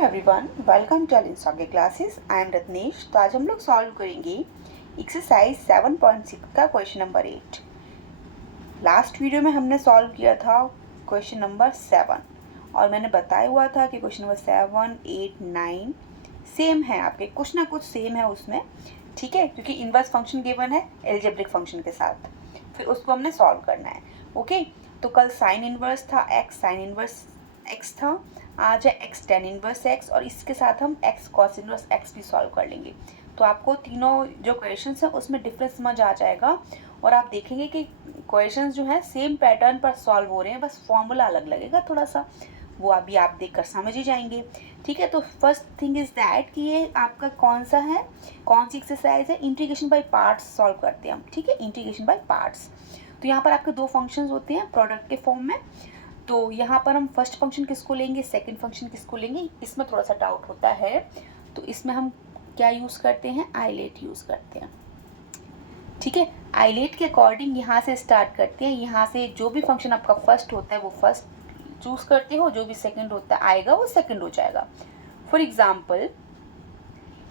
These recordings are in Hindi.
एवरीवन, वेलकम टू अलिंसॉगे क्लासेस। I am Ratnesh. तो आज हम लोग सॉल्व करेंगे एक्सरसाइज 7.6 का क्वेश्चन नंबर 8। लास्ट वीडियो में हमने सॉल्व किया था क्वेश्चन नंबर 7 और मैंने बताया हुआ था कि क्वेश्चन नंबर 7, 8, 9 सेम है, आपके कुछ ना कुछ सेम है उसमें, ठीक है, क्योंकि इनवर्स फंक्शन गिवन है एल्जेब्रिक फंक्शन के साथ, फिर उसको हमने सॉल्व करना है। ओके, तो कल साइन इनवर्स था एक्स, साइन इनवर्स एक्स था, आज है एक्स टेन इनवर्स एक्स और इसके साथ हम एक्स कॉस इनवर्स एक्स भी सॉल्व कर लेंगे। तो आपको तीनों जो क्वेश्चंस हैं उसमें डिफरेंस समझ आ जाएगा और आप देखेंगे कि क्वेश्चंस जो हैं सेम पैटर्न पर सॉल्व हो रहे हैं, बस फॉर्मूला अलग लगेगा थोड़ा सा, वो अभी आप देखकर समझ ही जाएंगे। ठीक है, तो फर्स्ट थिंग इज दैट कि ये आपका कौन सा है, कौन सी एक्सरसाइज है, इंटीग्रेशन बाय पार्ट्स सॉल्व करते हैं हम। ठीक है, इंटीग्रेशन बाय पार्ट्स। तो यहाँ पर आपके दो फंक्शंस होते हैं प्रोडक्ट के फॉर्म में। तो यहाँ पर हम फर्स्ट फंक्शन किसको लेंगे, सेकंड फंक्शन किसको लेंगे, इसमें थोड़ा सा डाउट होता है। तो इसमें हम क्या यूज़ करते हैं, आइलेट यूज़ करते हैं। ठीक है, आइलेट के अकॉर्डिंग यहाँ से स्टार्ट करते हैं। यहाँ से जो भी फंक्शन आपका फर्स्ट होता है वो फर्स्ट चूज करते हो, जो भी सेकंड होता है आएगा वो सेकंड हो जाएगा। फॉर एग्जाम्पल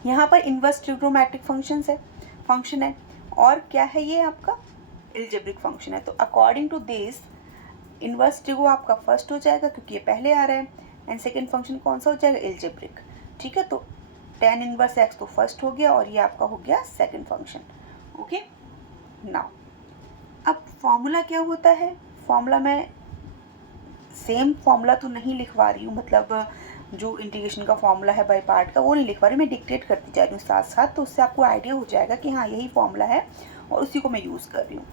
यहाँ पर इनवर्स ट्रिग्नोमेट्रिक फंक्शन है और क्या है, ये आपका एल्जेब्रिक फंक्शन है। तो according to this inverse trigo आपका फर्स्ट हो जाएगा क्योंकि ये पहले आ रहा है, एंड सेकंड फंक्शन कौन सा हो जाएगा, एल्जेब्रिक। ठीक है, तो टेन इनवर्स एक्स तो फर्स्ट हो गया और ये आपका हो गया सेकंड फंक्शन। ओके, नाउ अब फॉर्मूला क्या होता है, फॉर्मूला में सेम फॉर्मूला तो नहीं लिखवा रही हूँ, मतलब जो इंटीग्रेशन का फॉर्मूला है बाय पार्ट का वो नहीं लिखवा रही, मैं डिक्टेट करती जा रही हूँ साथ साथ, तो उससे आपको आइडिया हो जाएगा कि हाँ यही फॉर्मूला है और उसी को मैं यूज़ कर रही हूँ।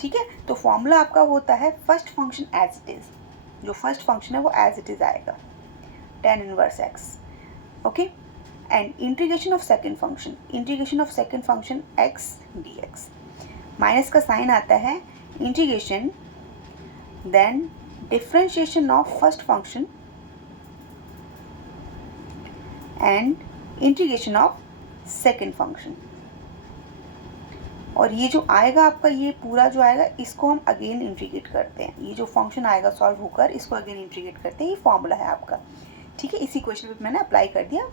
ठीक है, तो फॉर्मूला आपका होता है first function as it is, जो फर्स्ट फंक्शन है वो एज इट इज़ आएगा, tan inverse x. Okay, and integration of second function, integration of second function x d x, minus का साइन आता है, integration then differentiation of first function and integration of second function। और ये जो आएगा आपका, ये पूरा जो आएगा इसको हम अगेन इंटीग्रेट करते हैं, ये जो फंक्शन आएगा सॉल्व होकर इसको अगेन इंटीग्रेट करते हैं, ये फॉर्मूला है आपका। ठीक है, इसी क्वेश्चन पे मैंने अप्लाई कर दिया,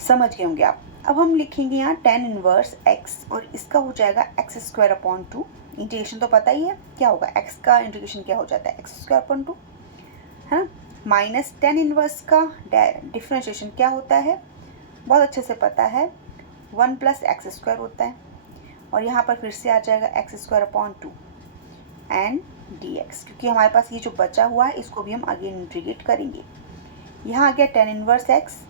समझ गए होंगे आप। अब हम लिखेंगे यहाँ टेन इनवर्स एक्स और इसका हो जाएगा एक्स स्क्वायर अपॉन 2। इंटीग्रेशन तो पता ही है क्या होगा, एक्स का इंटीग्रेशन क्या हो जाता है, एक्स स्क्वायर अपॉन 2 है ना, माइनस टेन इनवर्स का डिफ्रेंशिएशन क्या होता है, बहुत अच्छे से पता है, 1 प्लस एक्स स्क्वायर होता है और यहाँ पर फिर से आ जाएगा x square upon 2 and D x, क्योंकि हमारे पास ये जो बचा हुआ है इसको भी हम अगेन इंटीग्रेट करेंगे। यहाँ आ गया ten inverse x,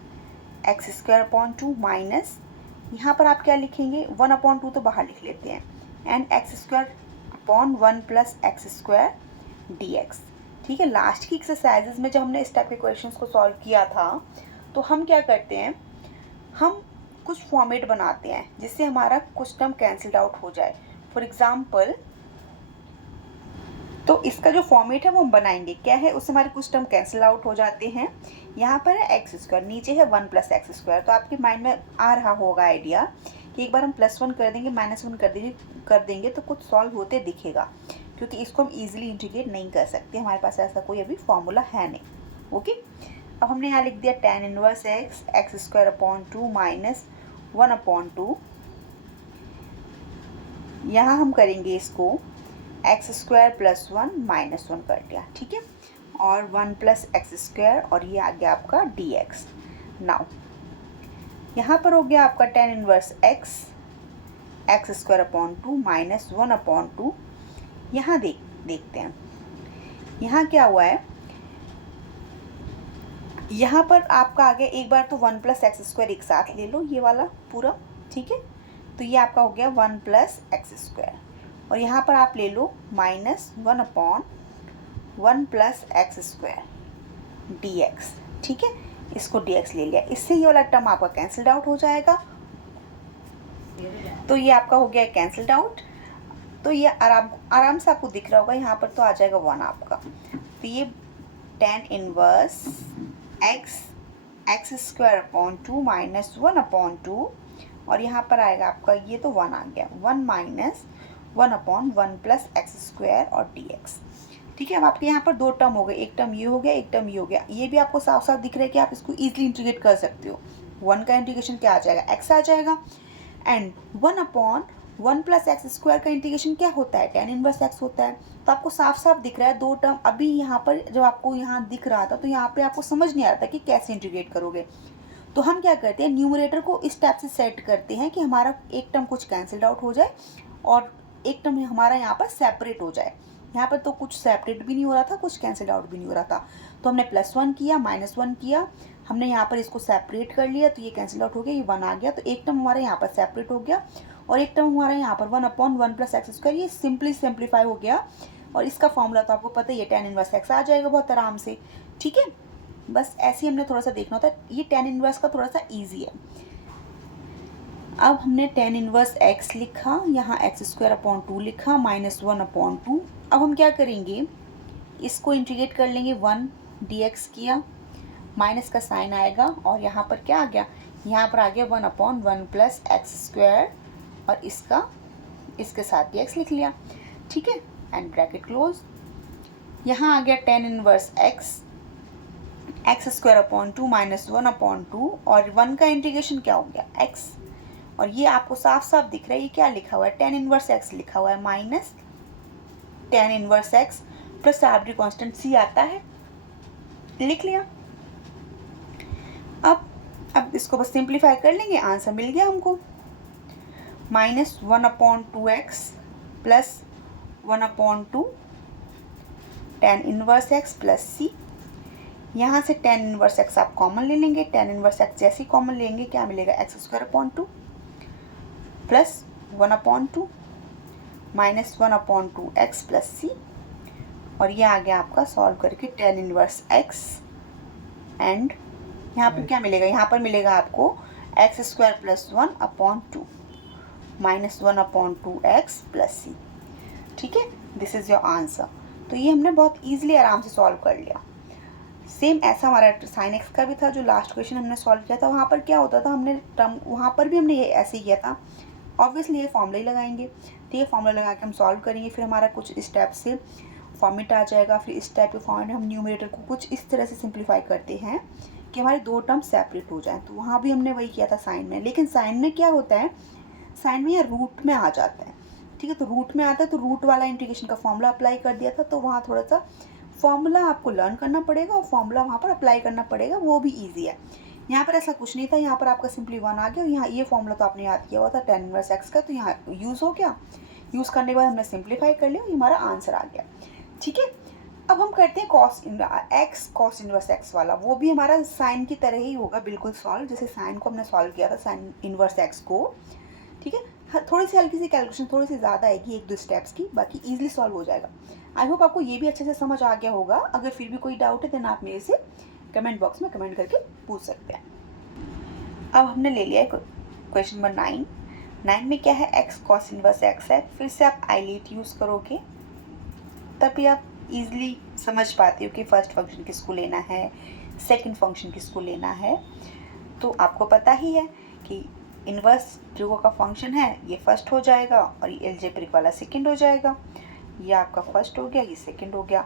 x square upon 2 minus, यहाँ पर आप क्या लिखेंगे, 1 अपॉन 2 तो बाहर लिख लेते हैं, and x square upon 1 plus X square D X. ठीक है, लास्ट की एक्सरसाइजेज में जब हमने इस टाइप के क्वेश्चंस को सॉल्व किया था तो हम क्या करते हैं, हम कुछ फॉर्मेट बनाते हैं जिससे हमारा कुछ टर्म कैंसिल्ड आउट हो जाए। फॉर एग्जाम्पल, तो इसका जो फॉर्मेट है वो हम बनाएंगे, क्या है, उससे हमारे कुछ टर्म कैंसिल आउट हो जाते हैं। यहाँ पर है एक्स स्क्वायर, नीचे है 1 प्लस एक्स स्क्वायर, तो आपके माइंड में आ रहा होगा आइडिया कि एक बार हम +1 कर देंगे, -1 कर देंगे तो कुछ सॉल्व होते दिखेगा, क्योंकि इसको हम ईजिली इंटीग्रेट नहीं कर सकते, हमारे पास ऐसा कोई अभी फॉर्मूला है नहीं। ओके, अब हमने यहाँ लिख दिया ten inverse x, x square upon 2 minus 1 upon 2, यहाँ हम करेंगे इसको एक्स स्क्वायर प्लस 1 माइनस 1 कर दिया। ठीक है, और 1 प्लस एक्स स्क्वायर और ये आ गया आपका डी एक्स। नाउ यहाँ पर हो गया आपका ten inverse x, x square upon 2 minus 1 upon 2। यहाँ देखते हैं यहाँ क्या हुआ है, यहाँ पर आपका आ गया, एक बार तो 1 प्लस एक्स स्क्वायर एक साथ ले लो, ये वाला पूरा। ठीक है, तो ये आपका हो गया 1 प्लस एक्स स्क्वायर और यहाँ पर आप ले लो minus 1 upon 1 plus X square D X. ठीक है, इसको डी एक्स ले लिया, इससे ये वाला टर्म आपका कैंसल्ड आउट हो जाएगा, तो ये आपका हो गया कैंसल्ड आउट। तो ये आराम से आपको दिख रहा होगा, यहाँ पर तो आ जाएगा 1 आपका, तो ये ten inverse x, x square upon 2 minus 1 upon 2 और यहाँ पर आएगा आपका, ये तो 1 आ गया, 1 minus 1 upon 1 plus X square और डी एक्स। ठीक है। अब आपके यहाँ पर दो टर्म हो गए, एक टर्म ये हो गया, एक टर्म ये हो गया। ये भी आपको साफ साफ दिख रहा है कि आप इसको ईजिली इंटीग्रेट कर सकते हो। 1 का इंटीग्रेशन क्या आ जाएगा, x आ जाएगा, एंड 1/1 प्लस एक्स स्क्वायर का इंटीग्रेशन क्या होता है, tan इनवर्स x होता है। तो आपको साफ साफ दिख रहा है दो टर्म। अभी यहाँ पर जब आपको यहाँ दिख रहा था तो यहाँ पे आपको समझ नहीं आ रहा था कि कैसे इंटीग्रेट करोगे। तो हम क्या करते हैं, न्यूमरेटर को इस टाइप से सेट करते हैं कि हमारा एक टर्म कुछ कैंसिल्ड आउट हो जाए और एक टर्म हमारा यहाँ पर सेपरेट हो जाए। यहाँ पर तो कुछ सेपरेट भी नहीं हो रहा था, कुछ कैंसिल आउट भी नहीं हो रहा था। तो हमने +1 किया, -1 किया, हमने यहाँ पर इसको सेपरेट कर लिया, तो ये कैंसिल आउट हो गया, ये 1 आ गया। तो एक टर्म हमारा यहाँ पर सेपरेट हो गया और एक टर्म हमारा यहाँ पर 1/1 प्लस एक्स स्क्वायर, ये सिंपली सिंप्लीफाई हो गया। और इसका फॉर्मूला तो आपको पता ही है, tan इनवर्स x आ जाएगा बहुत आराम से। ठीक है, बस ऐसे ही हमने थोड़ा सा देखना होता है। ये tan इनवर्स का थोड़ा सा ईजी है। अब हमने tan इनवर्स x लिखा, यहाँ x² लिखा, -1/2। अब हम क्या करेंगे, इसको इंटीग्रेट कर लेंगे, 1 dx किया, माइनस का साइन आएगा और यहाँ पर क्या आ गया, यहाँ पर आ गया 1/1 प्लस x² और इसके साथ dx लिख लिया। ठीक है, एंड ब्रैकेट क्लोज। यहाँ आ गया tan इनवर्स x² -1/2 और 1 का इंटीग्रेशन क्या हो गया, x। और ये आपको साफ साफ दिख रहा है, ये क्या लिखा हुआ है, tan इनवर्स x लिखा हुआ है, minus tan inverse x plus arbitrary constant c आता है, लिख लिया। अब इसको बस सिंप्लीफाई कर लेंगे, आंसर मिल गया हमको, -1/2x plus 1/2 tan inverse x plus c। यहाँ से tan इनवर्स x आप कॉमन ले लेंगे, tan इनवर्स x जैसे कॉमन लेंगे क्या मिलेगा, x² plus 1/2 minus 1/2x plus c। और ये आ गया आपका सॉल्व करके tan इनवर्स x, एंड यहाँ पर क्या मिलेगा, यहाँ पर मिलेगा आपको x² plus 1/2 minus 1/2x plus c। ठीक है, दिस इज़ योर आंसर। तो ये हमने बहुत ईजिली आराम से सॉल्व कर लिया। सेम ऐसा हमारा sin x का भी था, जो लास्ट क्वेश्चन हमने सॉल्व किया था। वहाँ पर क्या होता था, हमने टर्म वहाँ पर भी हमने ये ऐसे ही किया था। ऑब्वियसली ये फॉर्मूला ही लगाएंगे, तो ये फॉर्मूला लगा के हम सॉल्व करेंगे, फिर हमारा कुछ स्टेप से फॉर्मेट आ जाएगा। फिर इस टाइप के फॉर्मेट में हम न्यूमरेटर को कुछ इस तरह से सिंप्लीफाई करते हैं कि हमारे दो टर्म सेपरेट हो जाएं। तो वहाँ भी हमने वही किया था साइन में, लेकिन साइन में क्या होता है, साइन में ये रूट में आ जाता है। ठीक है, तो रूट में आता है तो रूट वाला इंटीग्रेशन का फॉर्मूला अप्लाई कर दिया था, तो वहाँ थोड़ा सा फॉर्मूला आपको लर्न करना पड़ेगा और फॉर्मूला वहाँ पर अप्लाई करना पड़ेगा, वो भी ईजी है। यहाँ पर ऐसा कुछ नहीं था, यहाँ पर आपका सिंपली 1 आ गया और यहाँ ये फॉर्मूला तो आपने याद किया हुआ था tan इनवर्स x का, तो यहाँ यूज़ हो गया। यूज़ करने के बाद हमने सिंप्लीफाई कर लिया, ये हमारा आंसर आ गया। ठीक है, अब हम करते हैं cos इनवर्स x वाला, वो भी हमारा साइन की तरह ही होगा बिल्कुल सॉल्व, जैसे साइन को हमने सॉल्व किया था, साइन इनवर्स x को। ठीक है, थोड़ी सी हल्की सी कैलकुलेशन थोड़ी सी ज़्यादा आएगी, 1-2 स्टेप्स की, बाकी ईजिली सॉल्व हो जाएगा। आई होप आपको ये भी अच्छे से समझ आ गया होगा। अगर फिर भी कोई डाउट है देन आप मेरे से कमेंट बॉक्स में कमेंट करके पूछ सकते हैं। अब हमने ले लिया क्वेश्चन नंबर 9 में क्या है, x cos इनवर्स x है। फिर से आप आईलेट यूज़ करोगे तभी आप ईजिली समझ पाते हो कि फर्स्ट फंक्शन किसको लेना है, सेकंड फंक्शन किसको लेना है। तो आपको पता ही है कि इनवर्स जो का फंक्शन है ये फर्स्ट हो जाएगा और ये एलजेब्रिक वाला सेकंड हो जाएगा। ये आपका फर्स्ट हो गया, ये सेकंड हो गया।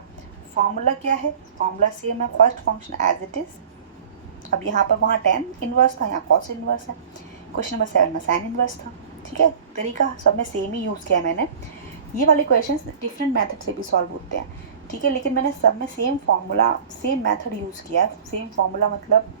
फॉर्मूला क्या है, फॉर्मूला सेम है, first function as it is. अब यहाँ पर वहाँ tan इनवर्स था, यहाँ cos इनवर्स है। क्वेश्चन नंबर 7 में sin इनवर्स था। ठीक है, तरीका सब में सेम ही यूज़ किया मैंने। ये वाले क्वेश्चंस डिफरेंट मेथड से भी सॉल्व होते हैं। ठीक है, लेकिन मैंने सब में same formula same method use किया है। सेम फॉर्मूला मतलब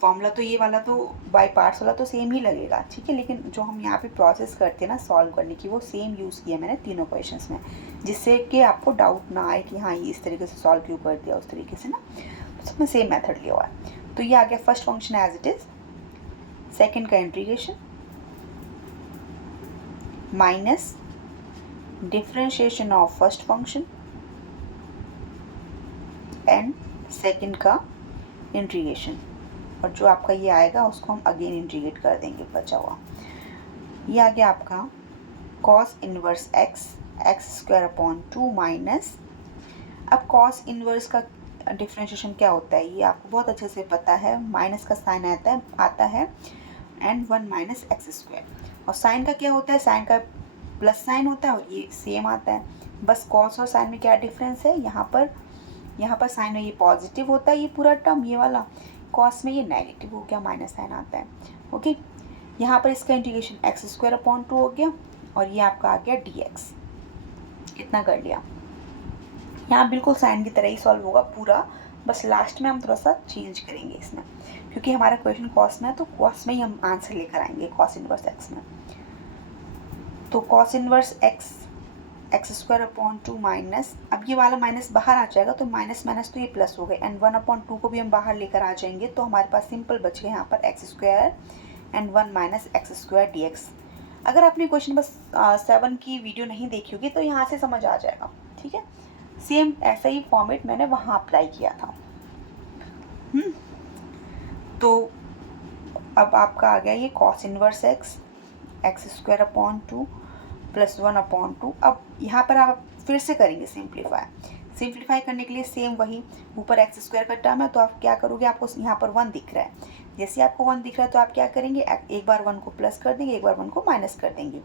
फॉर्मूला तो ये वाला तो बाय पार्ट्स वाला तो सेम ही लगेगा। ठीक है, लेकिन जो हम यहाँ पे प्रोसेस करते हैं ना सॉल्व करने की, वो सेम यूज़ किया मैंने तीनों क्वेश्चंस में, जिससे कि आपको डाउट ना आए कि हाँ ये इस तरीके से सॉल्व क्यों कर दिया, उस तरीके से ना। तो सब में सेम मेथड लिया हुआ है। तो ये आ गया first function as it is, second का integration minus differentiation of first function and second का इंटीग्रेशन, और जो आपका ये आएगा उसको हम अगेन इंटीग्रेट कर देंगे बचा हुआ। ये आ गया आपका cos इनवर्स x² माइनस, अब cos इनवर्स का डिफरेंशिएशन क्या होता है ये आपको बहुत अच्छे से पता है, माइनस का साइन आता है एंड 1 - x²। और साइन का क्या होता है, साइन का प्लस साइन होता है और ये सेम आता है। बस कॉस और साइन में क्या डिफरेंस है, यहाँ पर साइन में ये पॉजिटिव होता है ये पूरा टर्म ये वाला, कॉस में ये नेगेटिव हो गया, माइनस साइन आता है। ओके, यहाँ पर इसका इंटीग्रेशन x² हो गया और ये आपका आ गया dx। इतना कर लिया। यहाँ बिल्कुल साइन की तरह ही सॉल्व होगा पूरा, बस लास्ट में हम थोड़ा सा चेंज करेंगे इसमें, क्योंकि हमारा क्वेश्चन कॉस में है तो कॉस में ही हम आंसर लेकर आएंगे, कॉस इनवर्स x में। तो कॉस इनवर्स x² माइनस, अब ये वाला माइनस बाहर आ जाएगा तो माइनस माइनस तो ये प्लस हो गए, एंड 1/2 को भी हम बाहर लेकर आ जाएंगे तो हमारे पास सिंपल बच गए यहाँ पर x² and 1 minus x² dx। अगर आपने क्वेश्चन बस 7 की वीडियो नहीं देखी होगी तो यहाँ से समझ आ जाएगा, ठीक है। सेम ऐसा ही फॉर्मेट मैंने वहाँ अप्लाई किया था। तो अब आपका आ गया ये कॉस इनवर्स x² प्लस 1/2। अब यहाँ पर आप फिर से करेंगे सिंप्लीफाई करने के लिए सेम वही, ऊपर x² का टर्म है तो आप क्या करोगे, आपको यहाँ पर 1 दिख रहा है, जैसे आपको 1 दिख रहा है तो आप क्या करेंगे, एक बार 1 को प्लस कर देंगे, एक बार 1 को माइनस कर देंगे,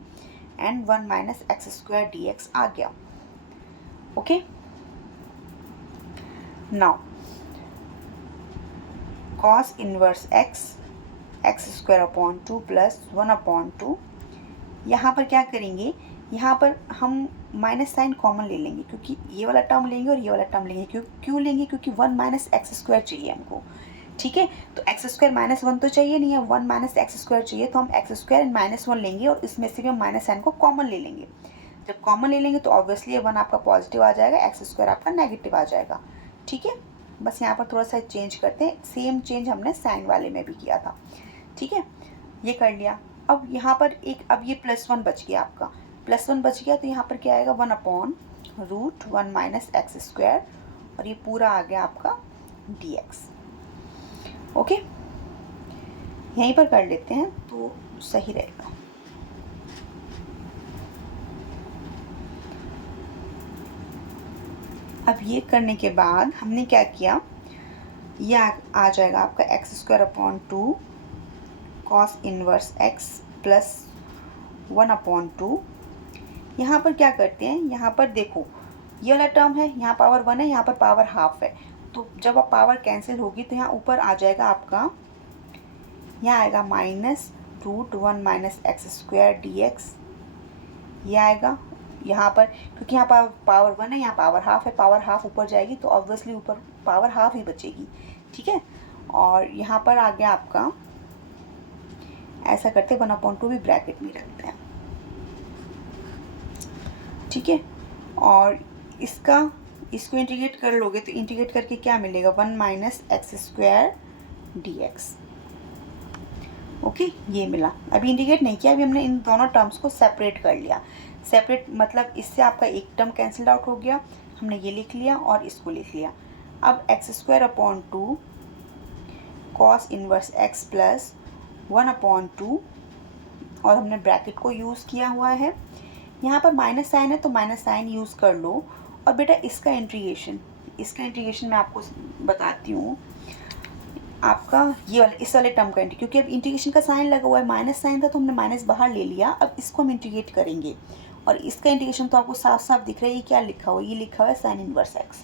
एंड 1 माइनस x² dx आ गया। Okay, now cos inverse x² plus 1/2। यहाँ पर क्या करेंगे, यहाँ पर हम माइनस साइन कॉमन ले लेंगे, क्योंकि ये वाला टर्म लेंगे और ये वाला टर्म लेंगे। क्यों लेंगे, क्योंकि 1 माइनस x² चाहिए हमको, ठीक है। तो x² माइनस 1 तो चाहिए नहीं है, 1 माइनस x² चाहिए, तो हम x² एंड माइनस 1 लेंगे और इसमें से भी हम माइनस साइन को कॉमन ले लेंगे। जब कॉमन ले लेंगे तो ऑब्वियसली 1 आपका पॉजिटिव आ जाएगा, x² आपका नेगेटिव आ जाएगा, ठीक है। बस यहाँ पर थोड़ा सा चेंज करते हैं, सेम चेंज हमने साइन वाले में भी किया था, ठीक है। ये कर लिया। अब यहाँ पर अब ये +1 बच गया, आपका +1 बच गया तो यहाँ पर क्या आएगा, 1/√1 माइनस x² और ये पूरा आ गया आपका dx। ओके, यहीं पर कर लेते हैं तो सही रहेगा। अब ये करने के बाद हमने क्या किया, ये आ जाएगा आपका x² cos inverse x plus 1/2। यहाँ पर क्या करते हैं, यहाँ पर देखो ये वाला टर्म है, यहाँ पावर 1 है, यहाँ पर पावर हाफ है, तो जब आप पावर कैंसिल होगी तो यहाँ ऊपर आ जाएगा आपका, यहाँ आएगा -√1 माइनस x² dx। ये आएगा यहाँ पर, क्योंकि यहाँ पावर 1 है, यहाँ पावर हाफ है, पावर हाफ ऊपर जाएगी तो ऑब्वियसली ऊपर पावर हाफ ही बचेगी, ठीक है। और यहाँ पर आ गया आपका, ऐसा करते 1/2 भी ब्रैकेट में रखते हैं, ठीक है। और इसको इंटीग्रेट कर लोगे तो इंटीग्रेट करके क्या मिलेगा, 1 माइनस x² dx। ओके, ये मिला। अभी इंटीग्रेट नहीं किया, अभी हमने इन दोनों टर्म्स को सेपरेट कर लिया। सेपरेट मतलब इससे आपका एक टर्म कैंसिल आउट हो गया, हमने ये लिख लिया और इसको लिख लिया। अब x² cos inverse x plus 1/2 और हमने ब्रैकेट को यूज़ किया हुआ है। यहाँ पर माइनस साइन है तो माइनस साइन यूज़ कर लो। और बेटा इसका इंटीग्रेशन मैं आपको बताती हूँ। आपका ये वाला इस वाले टर्म का क्योंकि अब इंटीग्रेशन का साइन लगा हुआ है, माइनस साइन था तो हमने माइनस बाहर ले लिया। अब इसको हम इंटीग्रेट करेंगे और इसका इंटीग्रेशन तो आपको साफ साफ दिख रहा है। ये क्या लिखा हुआ है, ये लिखा हुआ है साइन इनवर्स x,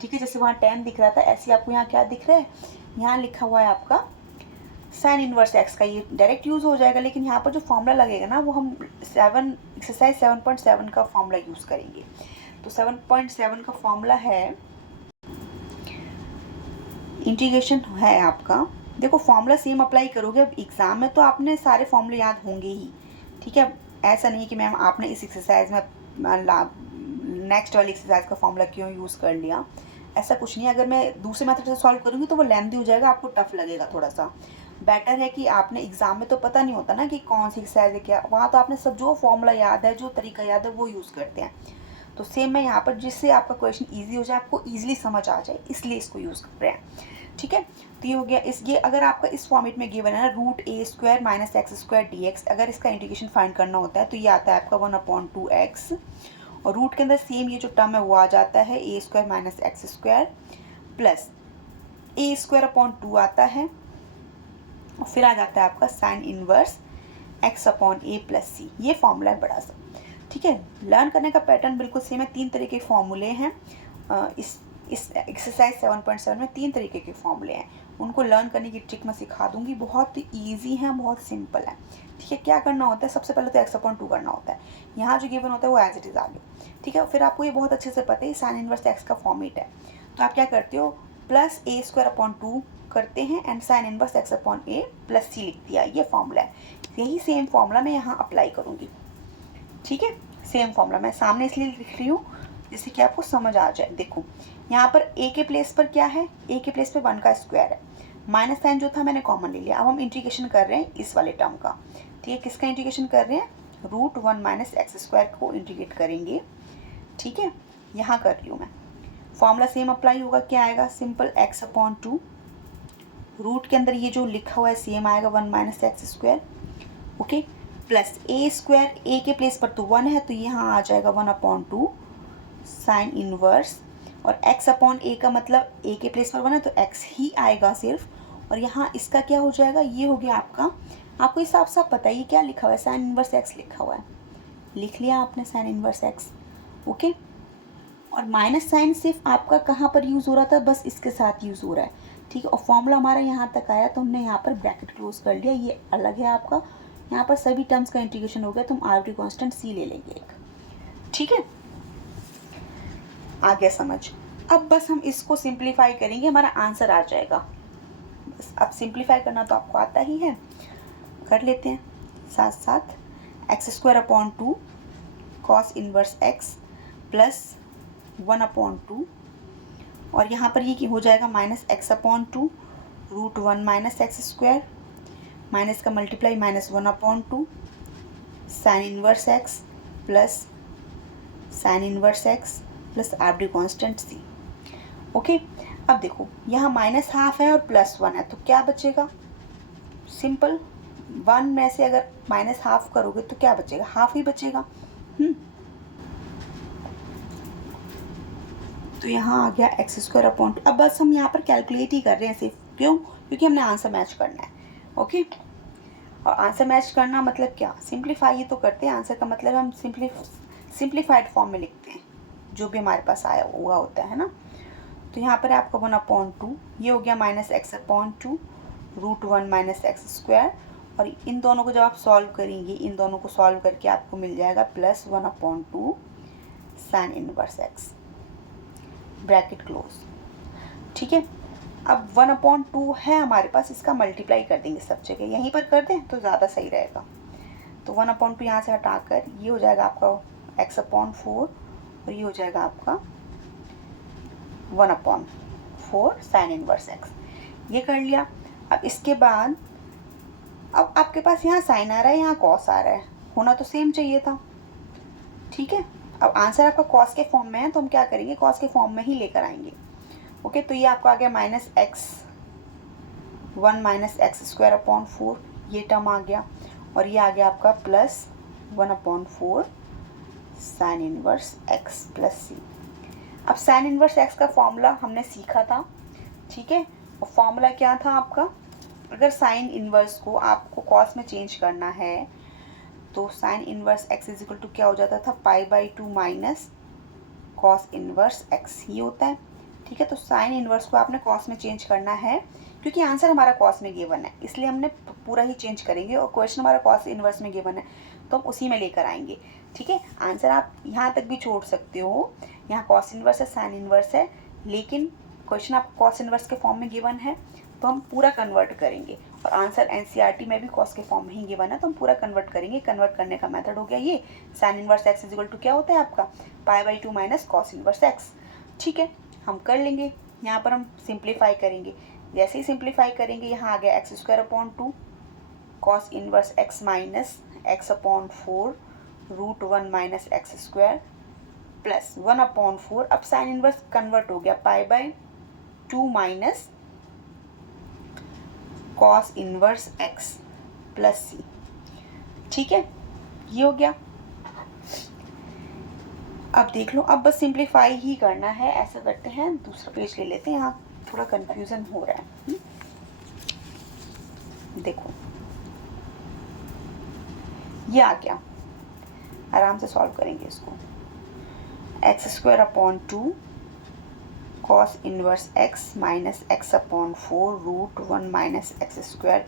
ठीक है। जैसे वहाँ 10 दिख रहा था ऐसे आपको यहाँ क्या दिख रहा है, यहाँ लिखा हुआ है आपका साइन इनवर्स x का। ये डायरेक्ट यूज़ हो जाएगा, लेकिन यहाँ पर जो फॉर्मूला लगेगा ना वो हम एक्सरसाइज 7.7 का फॉर्मूला यूज़ करेंगे। तो 7.7 का फॉर्मूला है, इंटीग्रेशन है आपका, देखो फॉर्मूला सेम अप्लाई करोगे। अब एग्ज़ाम में तो आपने सारे फॉर्मूले याद होंगे ही, ठीक है। ऐसा नहीं कि मैम आपने इस एक्सरसाइज में नेक्स्ट वाली एक्सरसाइज का फॉर्मूला क्यों यूज़ कर लिया, ऐसा कुछ नहीं। अगर मैं दूसरे मेथड से सॉल्व करूँगी तो वो लेंथी हो जाएगा, आपको टफ लगेगा थोड़ा सा। बेटर है कि आपने एग्ज़ाम में तो पता नहीं होता ना कि कौन सी एक्सरसाइज है क्या, वहाँ तो आपने सब जो फॉर्मूला याद है, जो तरीका याद है वो यूज़ करते हैं। तो सेम मैं यहाँ पर जिससे आपका क्वेश्चन ईजी हो जाए, आपको ईजिली समझ आ जाए, इसलिए इसको यूज़ कर रहे हैं, ठीक है। तो ये हो गया। ये अगर आपका इस फॉर्मेट में गिवन है ना, √a² माइनस x² dx, अगर इसका इंटीग्रेशन फाइंड करना होता है तो ये आता है आपका 1/2x, और रूट के अंदर सेम ये जो टर्म है वो आ जाता है a² minus x² plus a²/2 आता है, और फिर आ जाता है आपका sine inverse x/a plus c। ये फॉर्मूला है बड़ा सा। ठीक है, लर्न करने का पैटर्न बिल्कुल सेम है। 3 तरीके के फॉर्मूले हैं इस एक्सरसाइज 7.7 में 3 तरीके के फॉर्मूले हैं। उनको लर्न करने की ट्रिक मैं सिखा दूंगी, बहुत ईजी है, बहुत सिंपल है। ठीक है, क्या करना होता है, सबसे पहले तो x/2 करना होता है। यहाँ जो गिवन होता है वो एज इट इज़ आ गया। ठीक है, फिर आपको ये बहुत अच्छे से पता है साइन इनवर्स x का फॉर्मेट है। तो आप क्या करते हो, +a² करते हैं and sine inverse x/a + c लिख दिया। ये फॉर्मूला है, यही सेम फॉर्मूला मैं यहाँ अप्लाई करूँगी। ठीक है, सेम फॉर्मूला मैं सामने इसलिए लिख रही हूँ जिससे कि आपको समझ आ जाए। देखो यहाँ पर a के प्लेस पर क्या है, a के प्लेस पर 1 का स्क्वायर है, माइनस साइन जो था मैंने कॉमन ले लिया। अब हम इंटीग्रेशन कर रहे हैं इस वाले टर्म का। ठीक है, किसका इंटीग्रेशन कर रहे हैं, √1 - x² को इंटीग्रेट करेंगे। ठीक है, यहाँ कर रही हूँ मैं, फॉर्मूला सेम अप्लाई होगा। क्या आएगा, सिंपल x/2, रूट के अंदर ये जो लिखा हुआ है सेम आएगा 1 - x²। Okay, plus a², a के प्लेस पर तो 1 है तो यहाँ आ जाएगा 1/2 साइन इनवर्स, और x/a का मतलब a के प्लेस पर 1 है तो x ही आएगा सिर्फ। और यहाँ इसका क्या हो जाएगा, ये हो गया आपका, आपको हिसाब से पता है ये क्या लिखा हुआ है, साइन इनवर्स x लिखा हुआ है, लिख लिया आपने साइन इनवर्स x। ओके, और माइनस साइन सिर्फ आपका कहाँ पर यूज़ हो रहा था, बस इसके साथ यूज़ हो रहा है। ठीक है, और फॉर्मूला हमारा यहाँ तक आया तो हमने यहाँ पर ब्रैकेट क्लोज कर लिया, ये अलग है आपका। यहाँ पर सभी टर्म्स का इंटीग्रेशन हो गया तो हम आर्बिट्री कांस्टेंट c ले लेंगे एक। ठीक है, आ गया समझ। अब बस हम इसको सिंप्लीफाई करेंगे, हमारा आंसर आ जाएगा। बस अब सिंप्लीफाई करना तो आपको आता ही है, कर लेते हैं साथ साथ। x² cos inverse x plus 1/2, और यहाँ पर ये हो जाएगा -x/2 √1 - x², माइनस का multiply -1/2 sine inverse x plus sine inverse x plus arbitrary constant c। Okay, अब देखो यहाँ -½ है और +1 है तो क्या बचेगा, सिंपल 1 में से अगर -½ करोगे तो क्या बचेगा, हाफ ही बचेगा। तो यहाँ आ गया x²/2। अब बस हम यहाँ पर कैलकुलेट ही कर रहे हैं सिर्फ, क्यों, क्योंकि हमने आंसर मैच करना है। ओके, और आंसर मैच करना मतलब क्या, सिंप्लीफाई ही तो करते हैं, आंसर का मतलब हम सिंप्लीफाइड फॉर्म में लिखते हैं जो भी हमारे पास आया हुआ होता है ना। तो यहाँ पर आपका 1/2, ये हो गया -x/2 √1 - x², और इन दोनों को जब आप सॉल्व करेंगे, इन दोनों को सॉल्व करके आपको मिल जाएगा +1/2 sine inverse x, bracket close. ठीक है, अब 1/2 है हमारे पास, इसका मल्टीप्लाई कर देंगे सब जगह, यहीं पर कर दें तो ज़्यादा सही रहेगा। तो 1/2 यहाँ से हटाकर ये हो जाएगा आपका x/4, और ये हो जाएगा आपका 1/4 साइन इनवर्स x। ये कर लिया। अब इसके बाद अब आपके पास यहाँ साइन आ रहा है, यहाँ कॉस आ रहा है, होना तो सेम चाहिए था। ठीक है, अब आंसर आपका कॉस के फॉर्म में है तो हम क्या करेंगे, कॉस के फॉर्म में ही लेकर आएंगे। ओके, तो ये आपका आ गया -x1 - x²/4, ये टर्म आ गया, और ये आ गया आपका +1/4 sine inverse x plus c। अब साइन इनवर्स x का फॉर्मूला हमने सीखा था। ठीक है, और फॉर्मूला क्या था आपका, अगर साइन इनवर्स को आपको कॉस में चेंज करना है तो साइन इनवर्स x = क्या हो जाता था, π/2 माइनस कॉस इनवर्स x ही होता है। ठीक है, तो साइन इनवर्स को आपने कॉस में चेंज करना है, क्योंकि आंसर हमारा कॉस में गिवन है इसलिए हमने पूरा ही चेंज करेंगे, और क्वेश्चन हमारा कॉस इनवर्स में गिवन है तो हम उसी में लेकर आएंगे। ठीक है, आंसर आप यहाँ तक भी छोड़ सकते हो, यहाँ कॉस इनवर्स है, साइन इनवर्स है, लेकिन क्वेश्चन आपको कॉस इनवर्स के फॉर्म में गिवन है तो हम पूरा कन्वर्ट करेंगे, और आंसर एनसीईआरटी में भी कॉस के फॉर्म में ही गिवन है तो हम पूरा कन्वर्ट करेंगे। कन्वर्ट करने का मेथड हो गया ये, साइन इनवर्स x = क्या होता है आपका, π/2 माइनस कॉस इनवर्स x। ठीक है, हम कर लेंगे, यहाँ पर हम सिंप्लीफाई करेंगे। जैसे ही सिंप्लीफाई करेंगे यहाँ आ गया x²/2 cos inverse x minus x/4 √1 - x² plus 1/4। अब साइन इनवर्स कन्वर्ट हो गया, π/2 minus cos inverse x plus c। ठीक है, ये हो गया। अब देख लो, अब बस सिंप्लीफाई ही करना है। ऐसा करते हैं, दूसरा पेज ले लेते हैं, यहाँ थोड़ा कंफ्यूजन हो रहा है। देखो ये आ गया आराम से सॉल्व करेंगे इसको। X square upon 2 cos inverse x minus x upon 4 root 1 minus x square.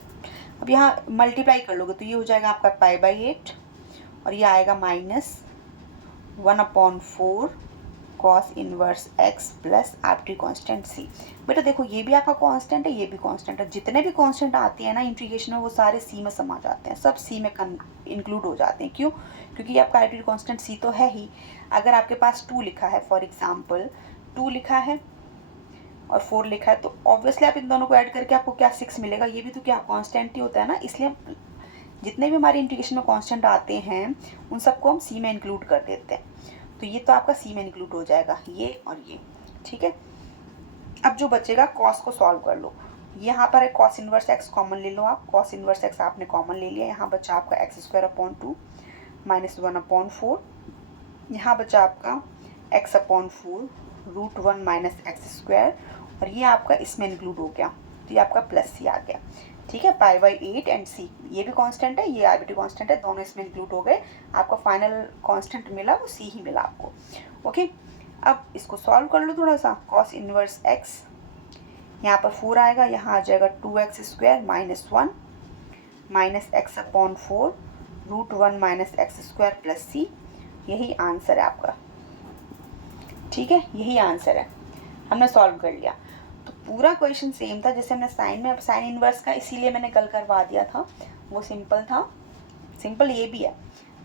अब यहाँ मल्टीप्लाई कर लोगे तो ये हो जाएगा आपका π/8 और ये आएगा minus 1/4 cos inverse x plus आपकी कांस्टेंट सी। बेटा देखो ये भी आपका कांस्टेंट है, ये भी कांस्टेंट है। जितने भी कांस्टेंट आते हैं ना इंटीग्रेशन में वो सारे सी में समा जाते हैं, सब सी में इंक्लूड हो जाते हैं। क्यों? क्योंकि आपका आइडेंटिटी कांस्टेंट सी तो है ही। अगर आपके पास 2 लिखा है, फॉर एग्जाम्पल 2 लिखा है और 4 लिखा है, तो ऑब्वियसली आप इन दोनों को ऐड करके आपको क्या 6 मिलेगा। ये भी तो क्या कांस्टेंट ही होता है ना, इसलिए जितने भी हमारे इंटीग्रेशन में कांस्टेंट आते हैं उन सबको हम सी में इंक्लूड कर देते हैं। तो ये तो आपका सी में इंक्लूड हो जाएगा, ये और ये। ठीक है, अब जो बचेगा कॉस को सॉल्व कर लो। यहाँ पर है कॉस इनवर्स एक्स, कॉमन ले लो आप। कॉस इनवर्स एक्स आपने कॉमन ले लिया। यहाँ बचा आपका एक्स स्क्वायर अपॉन 2 माइनस 1/4। यहाँ बचा आपका x upon 4 root 1 minus x square और ये आपका इसमें इंक्लूड हो गया, तो ये आपका प्लस सी आ गया। ठीक है, π/8 एंड सी, ये भी कांस्टेंट है, ये आरबीटी कांस्टेंट है, दोनों इसमें इंक्लूड हो गए। आपका फाइनल कांस्टेंट मिला वो सी ही मिला आपको। ओके, अब इसको सॉल्व कर लो थोड़ा सा। कॉस इनवर्स एक्स, यहाँ पर 4 आएगा, यहाँ आ जाएगा 2x square minus 1 minus x upon 4 root 1 minus x square plus C. यही आंसर है आपका। ठीक है, यही आंसर है, हमने सॉल्व कर लिया। तो पूरा क्वेश्चन सेम था जैसे हमने साइन में। अब साइन इनवर्स का इसीलिए मैंने कल करवा दिया था, वो सिंपल था, सिंपल ये भी है।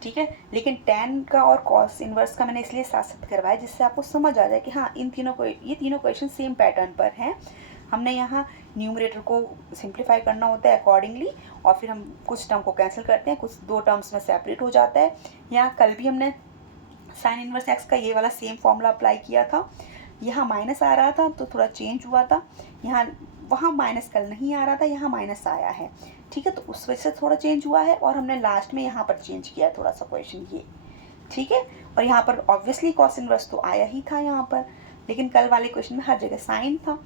ठीक है, लेकिन tan का और cos इनवर्स का मैंने इसलिए साथ साथ करवाया जिससे आपको समझ आ जाए कि हाँ इन तीनों को, ये तीनों क्वेश्चन सेम पैटर्न पर हैं। हमने यहाँ न्यूमरेटर को सिंप्लीफाई करना होता है अकॉर्डिंगली, और फिर हम कुछ टर्म को कैंसिल करते हैं, कुछ 2 टर्म्स में सेपरेट हो जाता है। यहाँ कल भी हमने साइन इनवर्स एक्स का ये वाला सेम फॉर्मूला अप्लाई किया था। यहाँ माइनस आ रहा था तो थोड़ा चेंज हुआ था, यहाँ वहाँ माइनस कल नहीं आ रहा था, यहाँ माइनस आया है। ठीक है, तो उस वजह से थोड़ा चेंज हुआ है और हमने लास्ट में यहाँ पर चेंज किया थोड़ा सा क्वेश्चन ये। ठीक है, और यहाँ पर ऑब्वियसली कॉस इनवर्स तो आया ही था यहाँ पर, लेकिन कल वाले क्वेश्चन में हर जगह साइन था,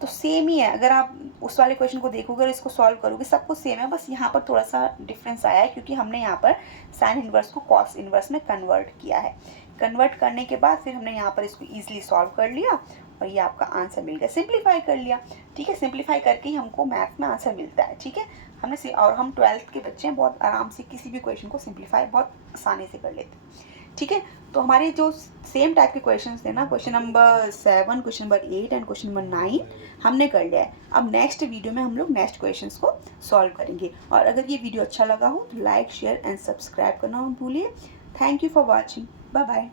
तो सेम ही है। अगर आप उस वाले क्वेश्चन को देखोगे और इसको सॉल्व करोगे सब कुछ सेम है, बस यहाँ पर थोड़ा सा डिफरेंस आया है क्योंकि हमने यहाँ पर साइन इनवर्स को कॉस इनवर्स में कन्वर्ट किया है। कन्वर्ट करने के बाद फिर हमने यहाँ पर इसको ईजिली सॉल्व कर लिया और ये आपका आंसर मिल गया, सिंप्लीफाई कर लिया। ठीक है, सिंप्लीफाई करके ही हमको मैथ में आंसर मिलता है। ठीक है, हमने और हम 12th के बच्चे हैं, बहुत आराम से किसी भी क्वेश्चन को सिंप्लीफाई बहुत आसानी से कर लेते हैं। ठीक है, तो हमारे जो सेम टाइप के क्वेश्चन थे ना, question number 7, question number 8 and question number 9 हमने कर लिया है। अब नेक्स्ट वीडियो में हम लोग नेक्स्ट क्वेश्चंस को सॉल्व करेंगे। और अगर ये वीडियो अच्छा लगा हो तो लाइक, शेयर एंड सब्सक्राइब करना मत भूलिए। Thank you for watching, bye bye.